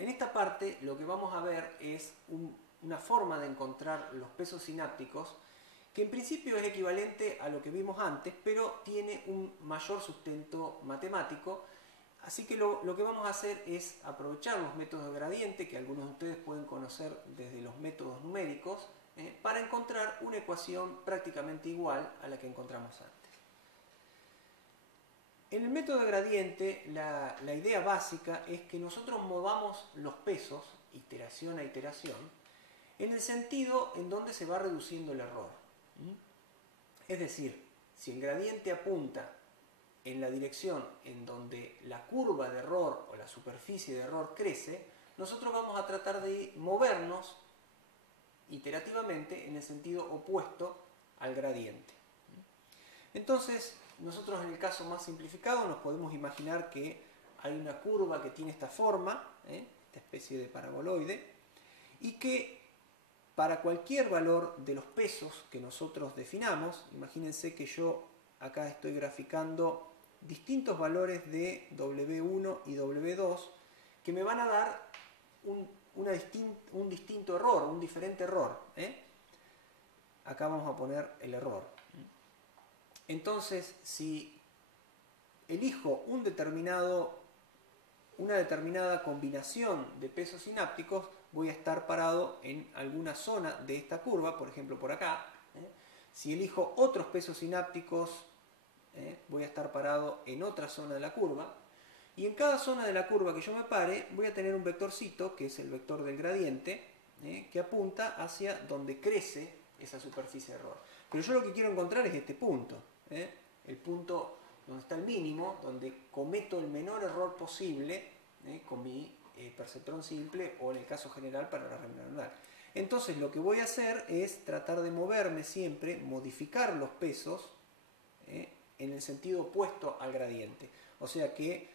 En esta parte lo que vamos a ver es una forma de encontrar los pesos sinápticos que en principio es equivalente a lo que vimos antes, pero tiene un mayor sustento matemático. Así que lo que vamos a hacer es aprovechar los métodos de gradiente, que algunos de ustedes pueden conocer desde los métodos numéricos, para encontrar una ecuación prácticamente igual a la que encontramos antes. En el método de gradiente, la idea básica es que nosotros movamos los pesos, iteración a iteración, en el sentido en donde se va reduciendo el error. Es decir, si el gradiente apunta en la dirección en donde la curva de error o la superficie de error crece, nosotros vamos a tratar de movernos iterativamente en el sentido opuesto al gradiente. Entonces, nosotros en el caso más simplificado nos podemos imaginar que hay una curva que tiene esta forma, esta especie de paraboloide, y que para cualquier valor de los pesos que nosotros definamos, imagínense que yo acá estoy graficando distintos valores de W1 y W2 que me van a dar un distinto error, un diferente error. Acá vamos a poner el error. Entonces, si elijo una determinada combinación de pesos sinápticos, voy a estar parado en alguna zona de esta curva, por ejemplo por acá. Si elijo otros pesos sinápticos, voy a estar parado en otra zona de la curva. Y en cada zona de la curva que yo me pare, voy a tener un vectorcito, que es el vector del gradiente, que apunta hacia donde crece esa superficie de error. Pero yo lo que quiero encontrar es este punto, el punto donde está el mínimo, donde cometo el menor error posible con mi perceptrón simple, o en el caso general para la red neuronal. Entonces lo que voy a hacer es tratar de moverme siempre, modificar los pesos en el sentido opuesto al gradiente. O sea que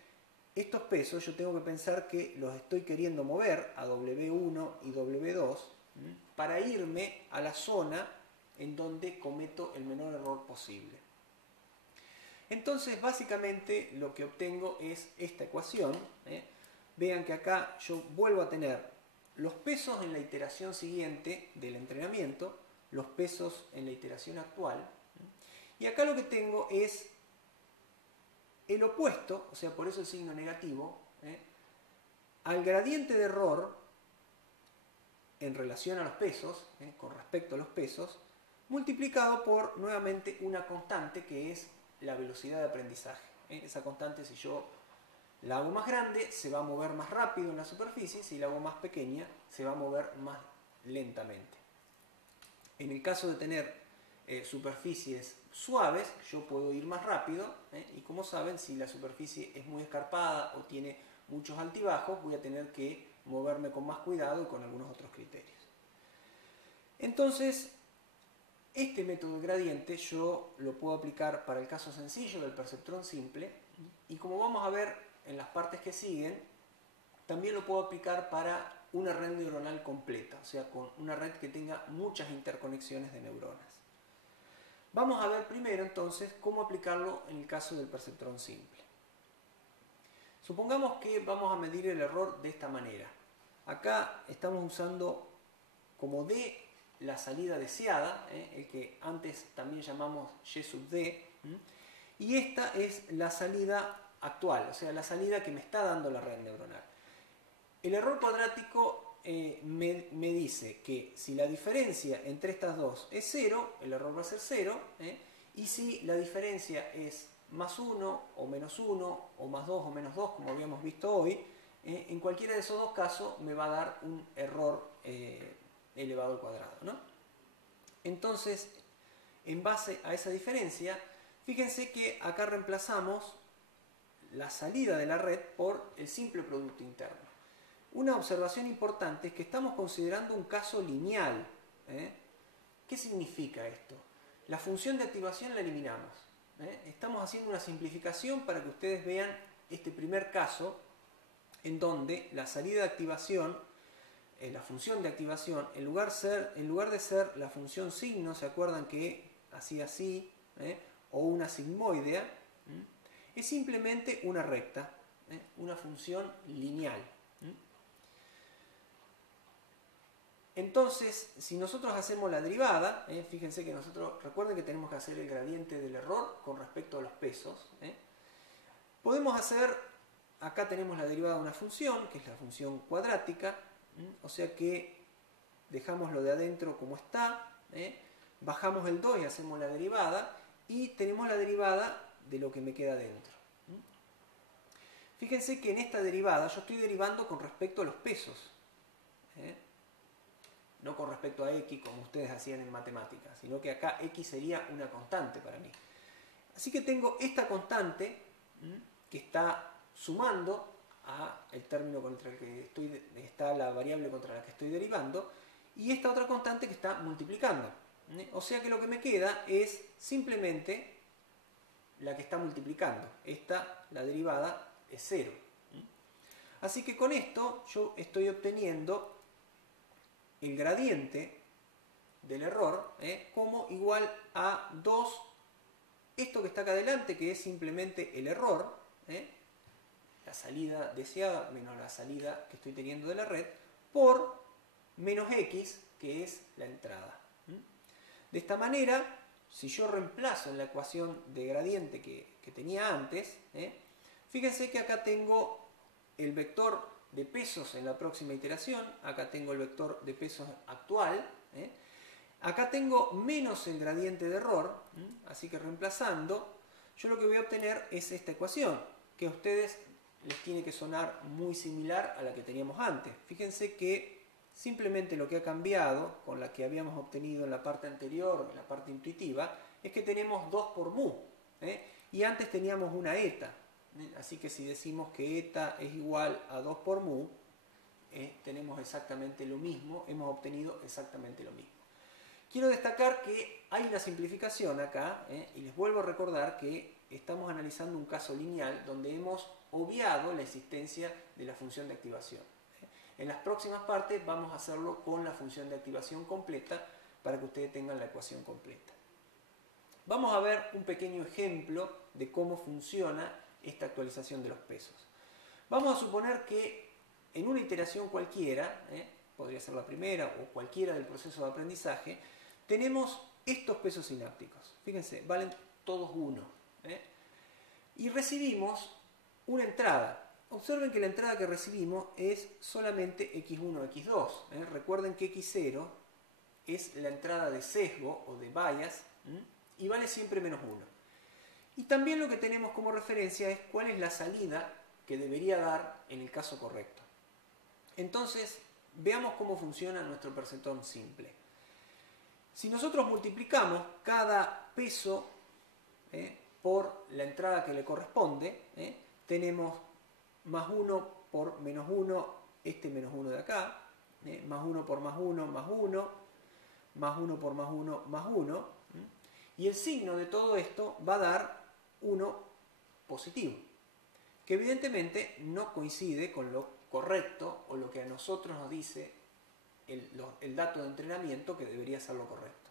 estos pesos yo tengo que pensar que los estoy queriendo mover a W1 y W2 para irme a la zona en donde cometo el menor error posible. Entonces básicamente lo que obtengo es esta ecuación. Vean que acá yo vuelvo a tener los pesos en la iteración siguiente del entrenamiento, los pesos en la iteración actual, y acá lo que tengo es el opuesto, o sea, por eso el signo negativo, al gradiente de error en relación a los pesos, con respecto a los pesos, multiplicado por nuevamente una constante que es la velocidad de aprendizaje. Esa constante, si yo la hago más grande, se va a mover más rápido en la superficie; si la hago más pequeña, se va a mover más lentamente. En el caso de tener superficies suaves, yo puedo ir más rápido, y como saben, si la superficie es muy escarpada o tiene muchos altibajos, voy a tener que moverme con más cuidado y con algunos otros criterios. Entonces, este método de gradiente yo lo puedo aplicar para el caso sencillo del perceptrón simple, y como vamos a ver en las partes que siguen, también lo puedo aplicar para una red neuronal completa, o sea, con una red que tenga muchas interconexiones de neuronas. Vamos a ver primero entonces cómo aplicarlo en el caso del perceptrón simple. Supongamos que vamos a medir el error de esta manera. Acá estamos usando como D la salida deseada, el que antes también llamamos Y sub D, y esta es la salida actual, o sea, la salida que me está dando la red neuronal. El error cuadrático me dice que si la diferencia entre estas dos es 0, el error va a ser 0, y si la diferencia es más 1 o menos 1 o más 2 o menos 2, como habíamos visto hoy, en cualquiera de esos dos casos me va a dar un error elevado al cuadrado, ¿no? Entonces, en base a esa diferencia, fíjense que acá reemplazamos la salida de la red por el simple producto interno. Una observación importante es que estamos considerando un caso lineal. ¿Qué significa esto? La función de activación la eliminamos. Estamos haciendo una simplificación para que ustedes vean este primer caso en donde la salida de activación, la función de activación, en lugar de ser la función signo, ¿se acuerdan que hacía así? O una sigmoidea, es simplemente una recta, una función lineal. Entonces, si nosotros hacemos la derivada, fíjense que nosotros, recuerden que tenemos que hacer el gradiente del error con respecto a los pesos. Podemos hacer, acá tenemos la derivada de una función, que es la función cuadrática, o sea que dejamos lo de adentro como está, bajamos el 2 y hacemos la derivada, y tenemos la derivada de lo que me queda dentro. Fíjense que en esta derivada yo estoy derivando con respecto a los pesos, no con respecto a x como ustedes hacían en matemáticas, sino que acá x sería una constante para mí. Así que tengo esta constante que está sumando a el término contra el que está la variable contra la que estoy derivando, y esta otra constante que está multiplicando. O sea que lo que me queda es simplemente la que está multiplicando. Esta, la derivada, es 0. Así que con esto yo estoy obteniendo el gradiente del error como igual a 2, esto que está acá adelante, que es simplemente el error, la salida deseada menos la salida que estoy teniendo de la red, por menos x, que es la entrada. De esta manera, si yo reemplazo en la ecuación de gradiente que tenía antes, fíjense que acá tengo el vector de pesos en la próxima iteración, acá tengo el vector de pesos actual, acá tengo menos el gradiente de error, así que reemplazando, yo lo que voy a obtener es esta ecuación, que a ustedes les tiene que sonar muy similar a la que teníamos antes. Fíjense que simplemente lo que ha cambiado con la que habíamos obtenido en la parte anterior, en la parte intuitiva, es que tenemos 2 por mu, y antes teníamos una eta. Así que si decimos que eta es igual a 2 por mu, tenemos exactamente lo mismo, hemos obtenido exactamente lo mismo. Quiero destacar que hay una simplificación acá, y les vuelvo a recordar que estamos analizando un caso lineal donde hemos obviado la existencia de la función de activación. En las próximas partes vamos a hacerlo con la función de activación completa para que ustedes tengan la ecuación completa. Vamos a ver un pequeño ejemplo de cómo funciona esta actualización de los pesos. Vamos a suponer que en una iteración cualquiera, podría ser la primera o cualquiera del proceso de aprendizaje, tenemos estos pesos sinápticos. Fíjense, valen todos 1. Y recibimos una entrada. Observen que la entrada que recibimos es solamente x1, x2. Recuerden que x0 es la entrada de sesgo o de bias y vale siempre menos 1. Y también lo que tenemos como referencia es cuál es la salida que debería dar en el caso correcto. Entonces, veamos cómo funciona nuestro perceptrón simple. Si nosotros multiplicamos cada peso por la entrada que le corresponde, tenemos más 1 por menos 1, este menos 1 de acá, más 1 por más 1, más 1, más 1 por más 1, más 1, y el signo de todo esto va a dar 1 positivo, que evidentemente no coincide con lo correcto o lo que a nosotros nos dice el dato de entrenamiento que debería ser lo correcto.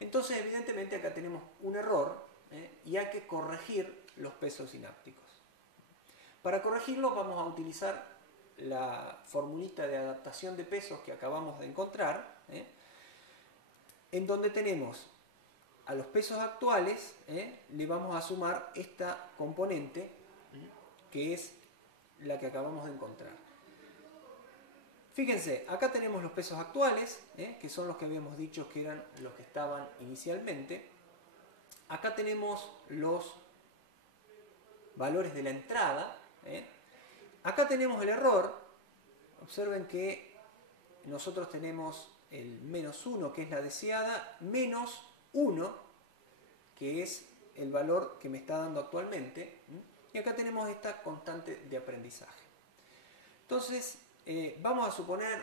Entonces evidentemente acá tenemos un error y hay que corregir los pesos sinápticos. Para corregirlos vamos a utilizar la formulita de adaptación de pesos que acabamos de encontrar, en donde tenemos a los pesos actuales, le vamos a sumar esta componente, que es la que acabamos de encontrar. Fíjense, acá tenemos los pesos actuales, que son los que habíamos dicho que eran los que estaban inicialmente. Acá tenemos los valores de la entrada. Acá tenemos el error. Observen que nosotros tenemos el menos 1, que es la deseada, menos 1, que es el valor que me está dando actualmente, y acá tenemos esta constante de aprendizaje. Entonces, vamos a suponer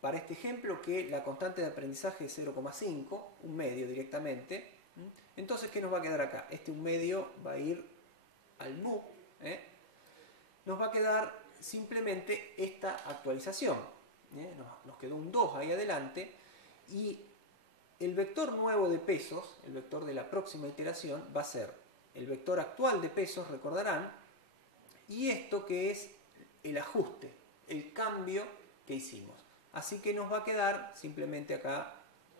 para este ejemplo que la constante de aprendizaje es 0,5, un medio directamente. Entonces, ¿qué nos va a quedar acá? Este un medio va a ir al mu. Nos va a quedar simplemente esta actualización. Nos quedó un 2 ahí adelante, y el vector nuevo de pesos, el vector de la próxima iteración, va a ser el vector actual de pesos, recordarán, y esto que es el ajuste, el cambio que hicimos. Así que nos va a quedar, simplemente acá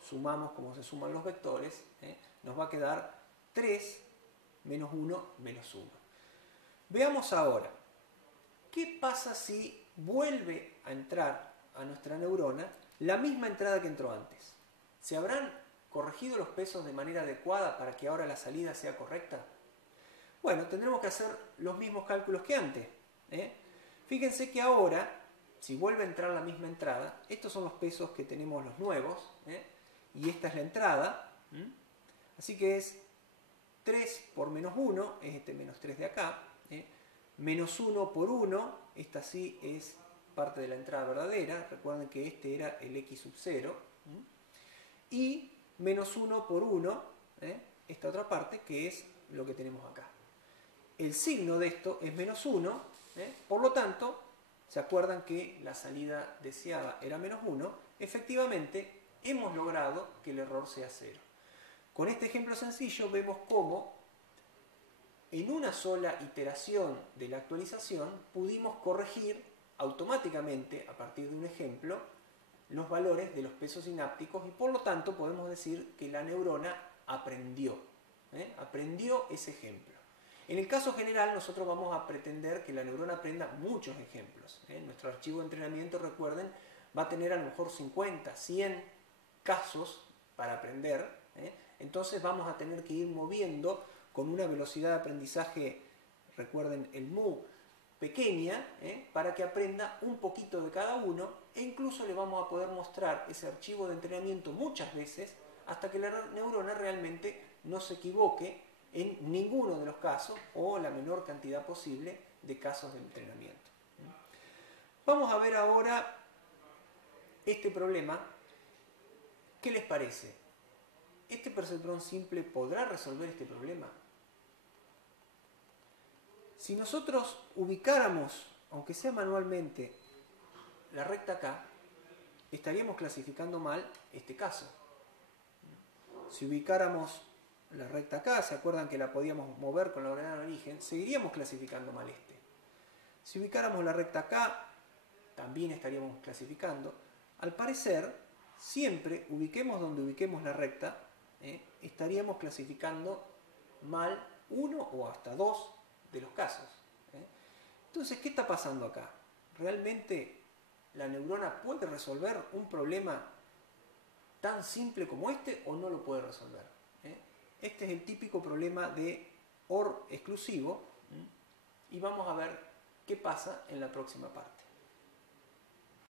sumamos como se suman los vectores, nos va a quedar 3 menos 1 menos 1. Veamos ahora, ¿qué pasa si vuelve a entrar a nuestra neurona la misma entrada que entró antes? ¿Se habrán corregido los pesos de manera adecuada para que ahora la salida sea correcta? Bueno, tendremos que hacer los mismos cálculos que antes. Fíjense que ahora, si vuelve a entrar la misma entrada, estos son los pesos que tenemos los nuevos, y esta es la entrada. Así que es 3 por menos 1, es este menos 3 de acá. Menos 1 por 1, esta sí es parte de la entrada verdadera. Recuerden que este era el x sub 0. Y menos 1 por 1, esta otra parte, que es lo que tenemos acá. El signo de esto es menos 1, por lo tanto, ¿se acuerdan que la salida deseada era menos 1? Efectivamente, hemos logrado que el error sea 0. Con este ejemplo sencillo vemos cómo en una sola iteración de la actualización pudimos corregir automáticamente, a partir de un ejemplo, los valores de los pesos sinápticos y por lo tanto podemos decir que la neurona aprendió ese ejemplo. En el caso general nosotros vamos a pretender que la neurona aprenda muchos ejemplos. Nuestro archivo de entrenamiento, recuerden, va a tener a lo mejor 50, 100 casos para aprender. Entonces vamos a tener que ir moviendo con una velocidad de aprendizaje, recuerden el mu, pequeña, para que aprenda un poquito de cada uno, e incluso le vamos a poder mostrar ese archivo de entrenamiento muchas veces hasta que la neurona realmente no se equivoque en ninguno de los casos o la menor cantidad posible de casos de entrenamiento. Vamos a ver ahora este problema. ¿Qué les parece? ¿Este perceptrón simple podrá resolver este problema? Si nosotros ubicáramos, aunque sea manualmente, la recta acá, estaríamos clasificando mal este caso. Si ubicáramos la recta acá, ¿se acuerdan que la podíamos mover con la ordenada de origen? Seguiríamos clasificando mal este. Si ubicáramos la recta acá, también estaríamos clasificando. Al parecer, siempre ubiquemos donde ubiquemos la recta, estaríamos clasificando mal uno o hasta dos de los casos. Entonces, ¿qué está pasando acá? ¿Realmente la neurona puede resolver un problema tan simple como este o no lo puede resolver? Este es el típico problema de OR exclusivo y vamos a ver qué pasa en la próxima parte.